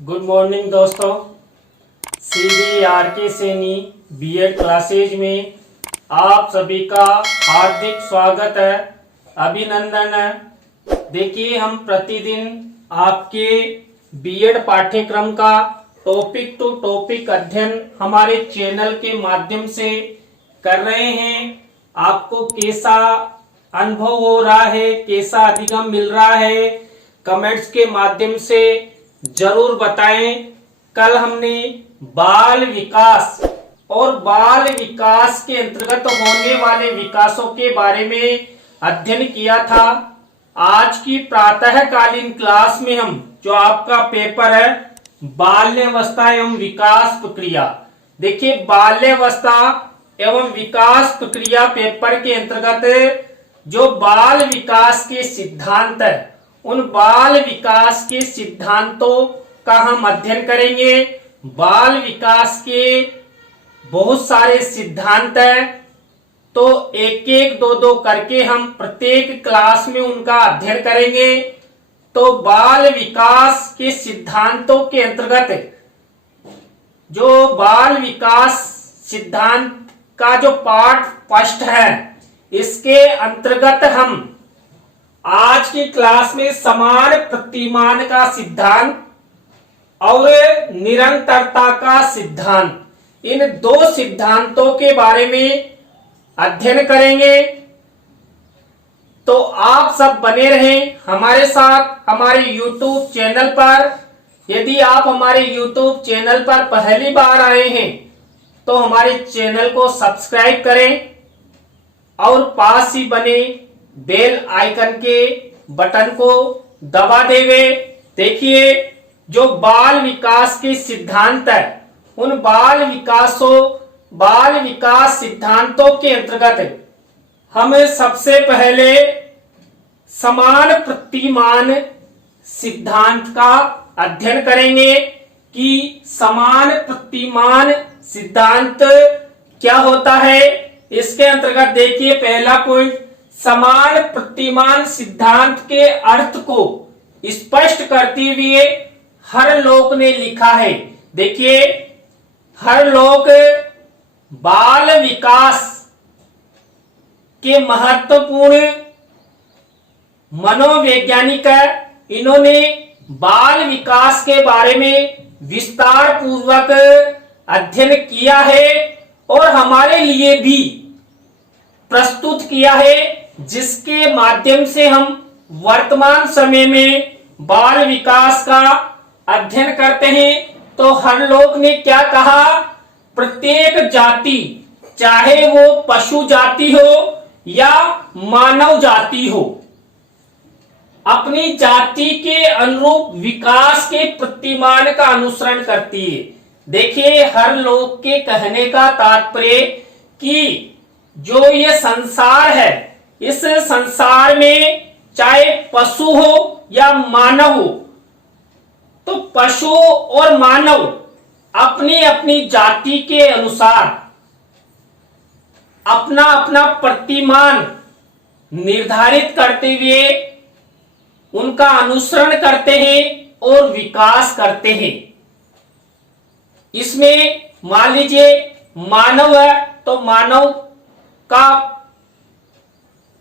Good morning दोस्तों। CBRK Saini BEd classes में आप सभी का हार्दिक स्वागत है, अभिनंदन है। देखिए, हम प्रतिदिन आपके बीएड पाठ्यक्रम का टॉपिक टू टॉपिक अध्ययन हमारे चैनल के माध्यम से कर रहे हैं। आपको कैसा अनुभव हो रहा है, कैसा अधिगम मिल रहा है, कमेंट्स के माध्यम से जरूर बताएं। कल हमने बाल विकास और बाल विकास के अंतर्गत होने वाले विकासों के बारे में अध्ययन किया था। आज की प्रातःकालीन क्लास में हम जो आपका पेपर है बाल्यावस्था एवं विकास प्रक्रिया, देखिए बाल्यावस्था एवं विकास प्रक्रिया पेपर के अंतर्गत जो बाल विकास के सिद्धांत है, उन बाल विकास के सिद्धांतों का हम अध्ययन करेंगे। बाल विकास के बहुत सारे सिद्धांत हैं, तो एक एक दो दो करके हम प्रत्येक क्लास में उनका अध्ययन करेंगे। तो बाल विकास के सिद्धांतों के अंतर्गत जो बाल विकास सिद्धांत का जो पार्ट फर्स्ट है, इसके अंतर्गत हम आज की क्लास में समान प्रतिमान का सिद्धांत और निरंतरता का सिद्धांत, इन दो सिद्धांतों के बारे में अध्ययन करेंगे। तो आप सब बने रहें हमारे साथ हमारे YouTube चैनल पर। यदि आप हमारे YouTube चैनल पर पहली बार आए हैं तो हमारे चैनल को सब्सक्राइब करें और पास ही बने बेल आइकन के बटन को दबा देंगे। देखिए, जो बाल विकास के सिद्धांत है, उन बाल विकास सिद्धांतों के अंतर्गत हम सबसे पहले समान प्रतिमान सिद्धांत का अध्ययन करेंगे कि समान प्रतिमान सिद्धांत क्या होता है। इसके अंतर्गत देखिए, पहला पॉइंट, समान प्रतिमान सिद्धांत के अर्थ को स्पष्ट करते हुए हरलोक ने लिखा है। देखिए, हरलोक बाल विकास के महत्वपूर्ण मनोवैज्ञानिक है। इन्होंने बाल विकास के बारे में विस्तार पूर्वक अध्ययन किया है और हमारे लिए भी प्रस्तुत किया है, जिसके माध्यम से हम वर्तमान समय में बाल विकास का अध्ययन करते हैं। तो हरलोक ने क्या कहा, प्रत्येक जाति, चाहे वो पशु जाति हो या मानव जाति हो, अपनी जाति के अनुरूप विकास के प्रतिमान का अनुसरण करती है। देखिए, हरलोक के कहने का तात्पर्य कि जो ये संसार है, इस संसार में चाहे पशु हो या मानव हो, तो पशु और मानव अपनी अपनी जाति के अनुसार अपना अपना प्रतिमान निर्धारित करते हुए उनका अनुसरण करते हैं और विकास करते हैं। इसमें मान लीजिए मानव है तो मानव का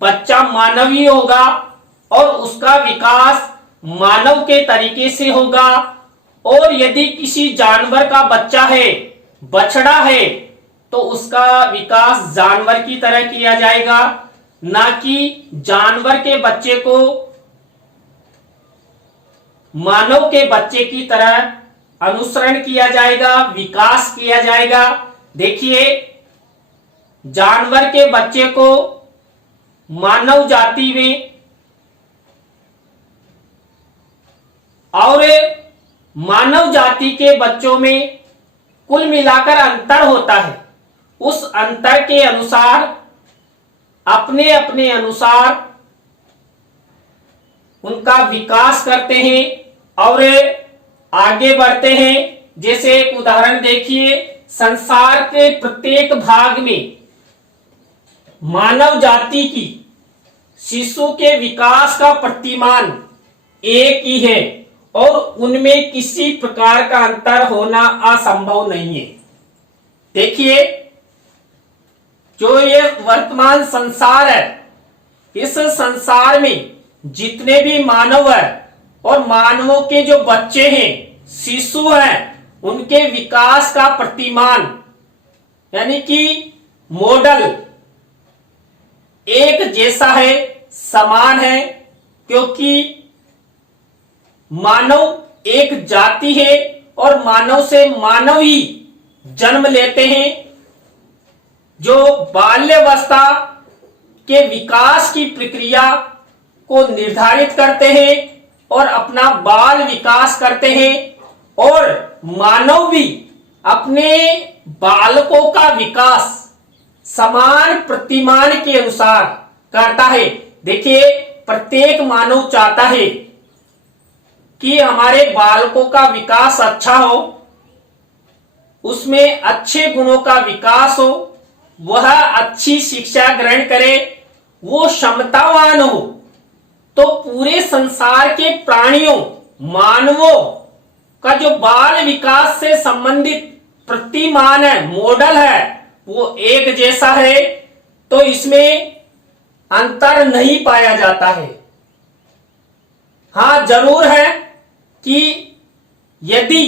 बच्चा मानव ही होगा और उसका विकास मानव के तरीके से होगा। और यदि किसी जानवर का बच्चा है, बछड़ा है, तो उसका विकास जानवर की तरह किया जाएगा, ना कि जानवर के बच्चे को मानव के बच्चे की तरह अनुसरण किया जाएगा, विकास किया जाएगा। देखिए, जानवर के बच्चे को मानव जाति में और मानव जाति के बच्चों में कुल मिलाकर अंतर होता है। उस अंतर के अनुसार अपने अपने अनुसार उनका विकास करते हैं और आगे बढ़ते हैं। जैसे एक उदाहरण देखिए, संसार के प्रत्येक भाग में मानव जाति की शिशु के विकास का प्रतिमान एक ही है और उनमें किसी प्रकार का अंतर होना असंभव नहीं है। देखिए, जो ये वर्तमान संसार है, इस संसार में जितने भी मानव है और मानवों के जो बच्चे हैं, शिशु हैं, उनके विकास का प्रतिमान यानी कि मॉडल एक जैसा है, समान है, क्योंकि मानव एक जाति है और मानव से मानव ही जन्म लेते हैं। जो बाल्यावस्था के विकास की प्रक्रिया को निर्धारित करते हैं और अपना बाल विकास करते हैं, और मानव भी अपने बालकों का विकास समान प्रतिमान के अनुसार करता है। देखिए, प्रत्येक मानव चाहता है कि हमारे बालकों का विकास अच्छा हो, उसमें अच्छे गुणों का विकास हो, वह अच्छी शिक्षा ग्रहण करे, वो क्षमतावान हो। तो पूरे संसार के प्राणियों, मानवों का जो बाल विकास से संबंधित प्रतिमान है, मॉडल है, वो एक जैसा है। तो इसमें अंतर नहीं पाया जाता है। हां, जरूर है कि यदि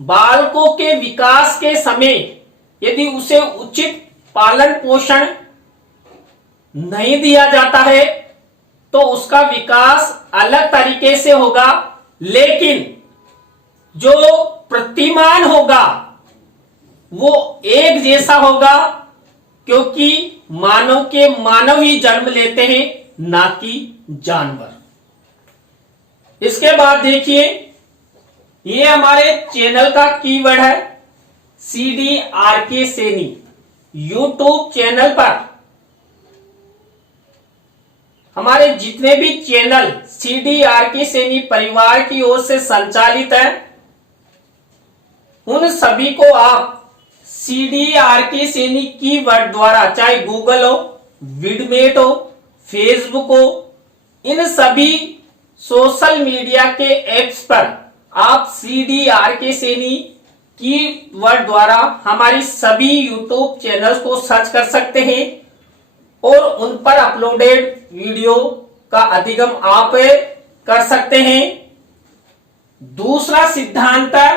बालकों के विकास के समय यदि उसे उचित पालन पोषण नहीं दिया जाता है तो उसका विकास अलग तरीके से होगा, लेकिन जो प्रतिमान होगा वो एक जैसा होगा, क्योंकि मानव के मानव ही जन्म लेते हैं, ना कि जानवर। इसके बाद देखिए, ये हमारे चैनल का कीवर्ड है CDRK सैनी। यूट्यूब चैनल पर हमारे जितने भी चैनल CDRK सैनी परिवार की ओर से संचालित है, उन सभी को आप CDRK सैनी कीवर्ड द्वारा, चाहे गूगल हो, विडमेट हो, फेसबुक हो, इन सभी सोशल मीडिया के ऐप्स पर आप CDRK सैनी कीवर्ड द्वारा हमारी सभी यूट्यूब चैनल्स को सर्च कर सकते हैं और उन पर अपलोडेड वीडियो का अधिगम आप कर सकते हैं। दूसरा सिद्धांत है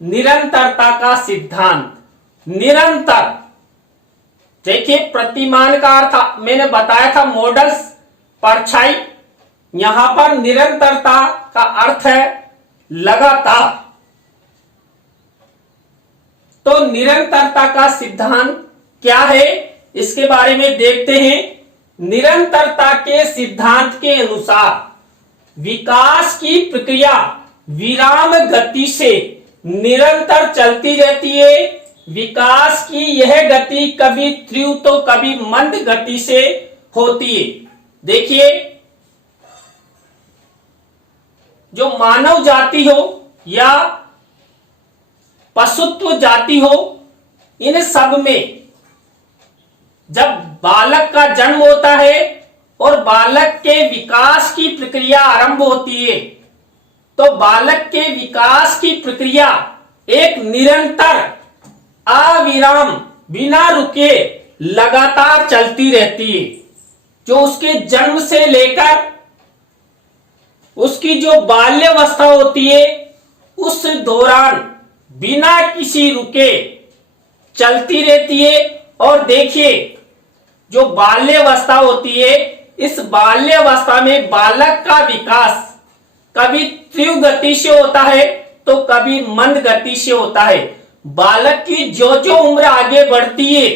निरंतरता का सिद्धांत। निरंतर, देखिए, प्रतिमान का अर्थ मैंने बताया था मॉडल्स, परछाई। यहां पर निरंतरता का अर्थ है लगातार। तो निरंतरता का सिद्धांत क्या है, इसके बारे में देखते हैं। निरंतरता के सिद्धांत के अनुसार विकास की प्रक्रिया विराम गति से निरंतर चलती रहती है। विकास की यह गति कभी तीव्र तो कभी मंद गति से होती है। देखिए, जो मानव जाति हो या पशुत्व जाति हो, इन सब में जब बालक का जन्म होता है और बालक के विकास की प्रक्रिया आरंभ होती है, तो बालक के विकास की प्रक्रिया एक निरंतर, अविराम, बिना रुके लगातार चलती रहती है। जो उसके जन्म से लेकर उसकी जो बाल्यावस्था होती है, उस दौरान बिना किसी रुके चलती रहती है। और देखिए, जो बाल्यावस्था होती है, इस बाल्यावस्था में बालक का विकास कभी तीव्र गति से होता है तो कभी मंद गति से होता है। बालक की जो जो उम्र आगे बढ़ती है,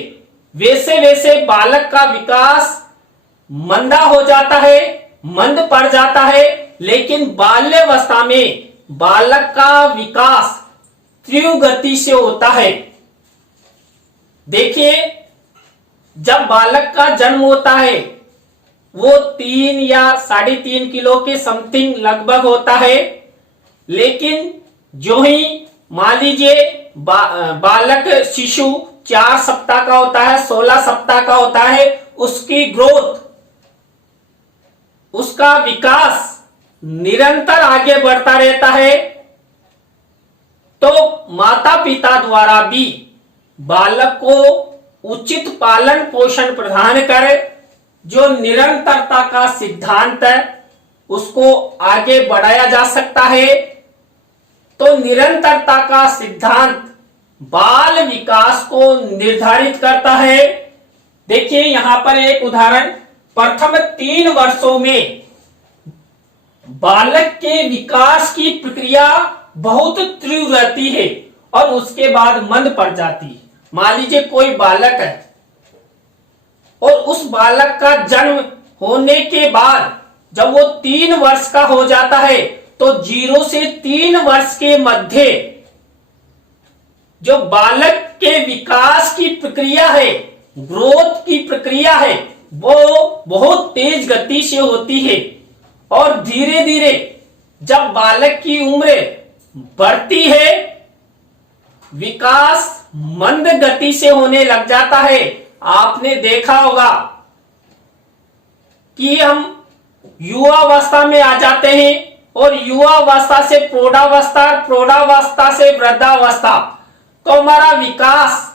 वैसे वैसे बालक का विकास मंदा हो जाता है, मंद पड़ जाता है। लेकिन बाल्यावस्था में बालक का विकास तीव्र गति से होता है। देखिए, जब बालक का जन्म होता है वो 3 या 3.5 किलो के समथिंग लगभग होता है। लेकिन जो ही मान लीजिए बालक शिशु 4 सप्ताह का होता है, 16 सप्ताह का होता है, उसकी ग्रोथ, उसका विकास निरंतर आगे बढ़ता रहता है, तो माता पिता द्वारा भी बालक को उचित पालन पोषण प्रदान कर जो निरंतरता का सिद्धांत है उसको आगे बढ़ाया जा सकता है। तो निरंतरता का सिद्धांत बाल विकास को निर्धारित करता है। देखिए यहां पर एक उदाहरण, प्रथम 3 वर्षों में बालक के विकास की प्रक्रिया बहुत तीव्र रहती है और उसके बाद मंद पड़ जाती है। मान लीजिए कोई बालक है और उस बालक का जन्म होने के बाद जब वो 3 वर्ष का हो जाता है तो 0 से 3 वर्ष के मध्य जो बालक के विकास की प्रक्रिया है, ग्रोथ की प्रक्रिया है, वो बहुत तेज गति से होती है और धीरे धीरे जब बालक की उम्र बढ़ती है विकास मंद गति से होने लग जाता है। आपने देखा होगा कि हम युवावस्था में आ जाते हैं और युवावस्था से प्रौढ़ावस्था, प्रौढ़ावस्था से वृद्धावस्था, तो हमारा विकास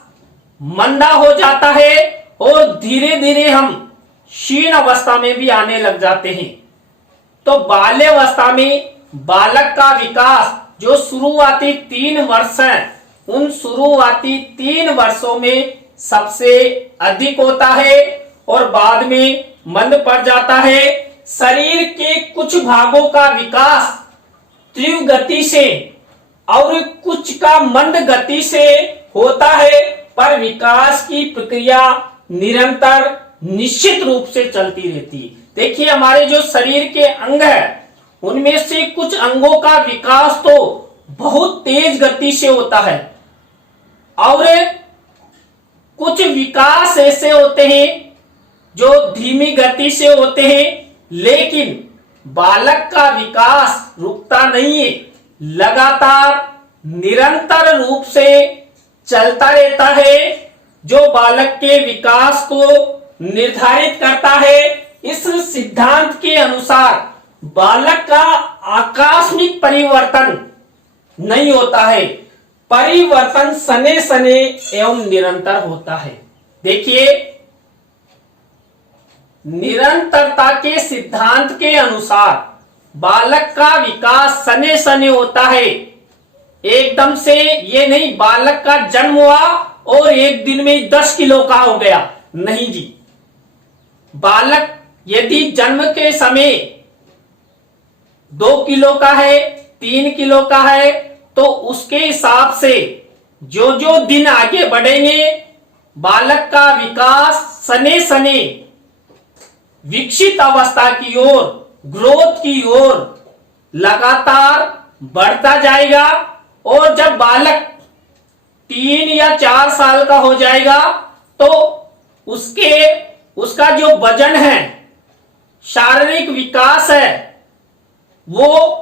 मंदा हो जाता है और धीरे धीरे हम क्षीण अवस्था में भी आने लग जाते हैं। तो बाल्यावस्था में बालक का विकास जो शुरुआती 3 वर्ष है, उन शुरुआती 3 वर्षों में सबसे अधिक होता है और बाद में मंद पड़ जाता है। शरीर के कुछ भागों का विकास तीव्र गति से और कुछ का मंद गति से होता है, पर विकास की प्रक्रिया निरंतर निश्चित रूप से चलती रहती है। देखिए हमारे जो शरीर के अंग है उनमें से कुछ अंगों का विकास तो बहुत तेज गति से होता है और कुछ विकास ऐसे होते हैं जो धीमी गति से होते हैं, लेकिन बालक का विकास रुकता नहीं है, लगातार निरंतर रूप से चलता रहता है, जो बालक के विकास को निर्धारित करता है। इस सिद्धांत के अनुसार बालक का आकस्मिक परिवर्तन नहीं होता है, परिवर्तन सने सने एवं निरंतर होता है। देखिए निरंतरता के सिद्धांत के अनुसार बालक का विकास सने सने होता है। एकदम से ये नहीं बालक का जन्म हुआ और एक दिन में 10 किलो का हो गया, नहीं जी। बालक यदि जन्म के समय 2 किलो का है, 3 किलो का है, तो उसके हिसाब से जो जो दिन आगे बढ़ेंगे बालक का विकास सने सने विकसित अवस्था की ओर, ग्रोथ की ओर लगातार बढ़ता जाएगा और जब बालक 3 या 4 साल का हो जाएगा तो उसका जो वजन है, शारीरिक विकास है, वो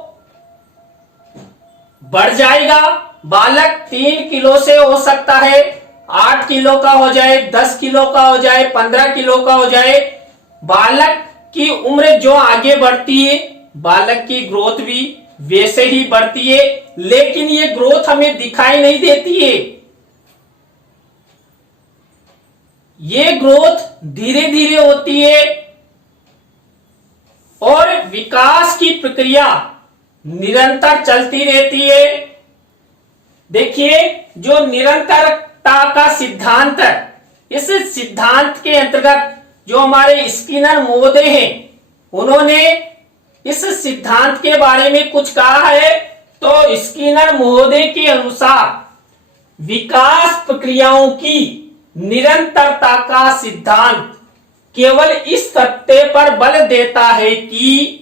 बढ़ जाएगा। बालक 3 किलो से हो सकता है 8 किलो का हो जाए, 10 किलो का हो जाए, 15 किलो का हो जाए। बालक की उम्र जो आगे बढ़ती है बालक की ग्रोथ भी वैसे ही बढ़ती है, लेकिन ये ग्रोथ हमें दिखाई नहीं देती है। ये ग्रोथ धीरे धीरे होती है और विकास की प्रक्रिया निरंतर चलती रहती है। देखिए जो निरंतरता का सिद्धांत है, इस सिद्धांत के अंतर्गत जो हमारे स्किनर महोदय हैं उन्होंने इस सिद्धांत के बारे में कुछ कहा है। तो स्किनर महोदय के अनुसार विकास प्रक्रियाओं की निरंतरता का सिद्धांत केवल इस तथ्य पर बल देता है कि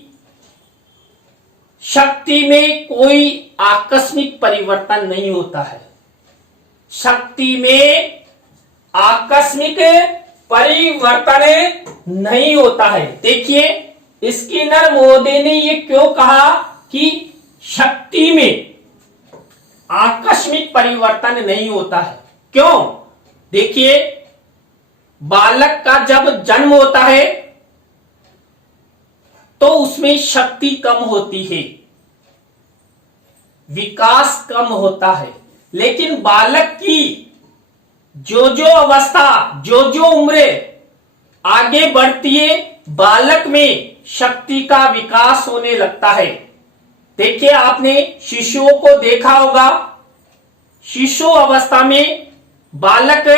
शक्ति में कोई आकस्मिक परिवर्तन नहीं होता है। शक्ति में आकस्मिक परिवर्तन नहीं होता है। देखिए स्किनर महोदय ने ये क्यों कहा कि शक्ति में आकस्मिक परिवर्तन नहीं होता है, क्यों? देखिए बालक का जब जन्म होता है तो उसमें शक्ति कम होती है, विकास कम होता है। लेकिन बालक की जो अवस्था, जो उम्र आगे बढ़ती है, बालक में शक्ति का विकास होने लगता है। देखिए, आपने शिशुओं को देखा होगा, शिशु अवस्था में बालक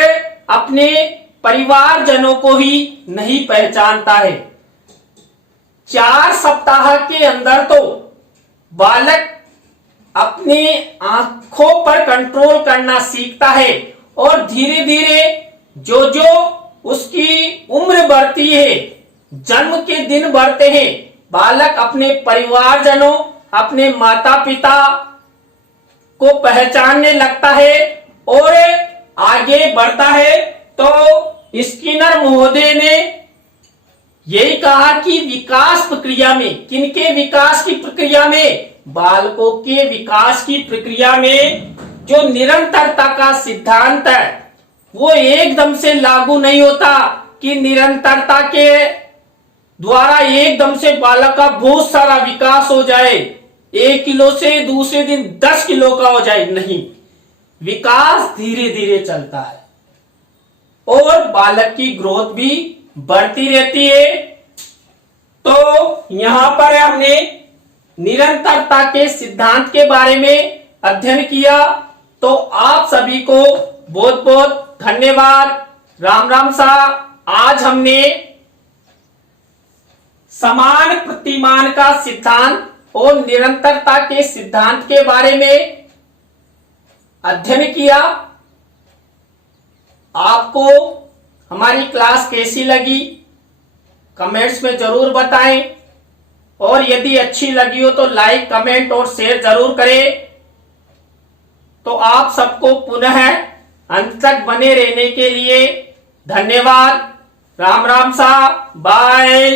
अपने परिवारजनों को ही नहीं पहचानता है। 4 सप्ताह के अंदर तो बालक अपने आंखों पर कंट्रोल करना सीखता है और धीरे धीरे जो उसकी उम्र बढ़ती है, जन्म के दिन बढ़ते हैं, बालक अपने परिवारजनों, अपने माता पिता को पहचानने लगता है और आगे बढ़ता है। तो स्किनर महोदय ने यही कहा कि विकास प्रक्रिया में, किनके विकास की प्रक्रिया में, बालकों के विकास की प्रक्रिया में जो निरंतरता का सिद्धांत है वो एकदम से लागू नहीं होता कि निरंतरता के द्वारा एकदम से बालक का बहुत सारा विकास हो जाए, 1 किलो से दूसरे दिन 10 किलो का हो जाए। नहीं, विकास धीरे धीरे चलता है और बालक की ग्रोथ भी बढ़ती रहती है। तो यहां पर हमने निरंतरता के सिद्धांत के बारे में अध्ययन किया। तो आप सभी को बहुत बहुत धन्यवाद। राम राम सा। आज हमने समान प्रतिमान का सिद्धांत और निरंतरता के सिद्धांत के बारे में अध्ययन किया। आपको हमारी क्लास कैसी लगी कमेंट्स में जरूर बताएं और यदि अच्छी लगी हो तो लाइक, कमेंट और शेयर जरूर करें। तो आप सबको पुनः अंत तक बने रहने के लिए धन्यवाद। राम राम सा। बाय।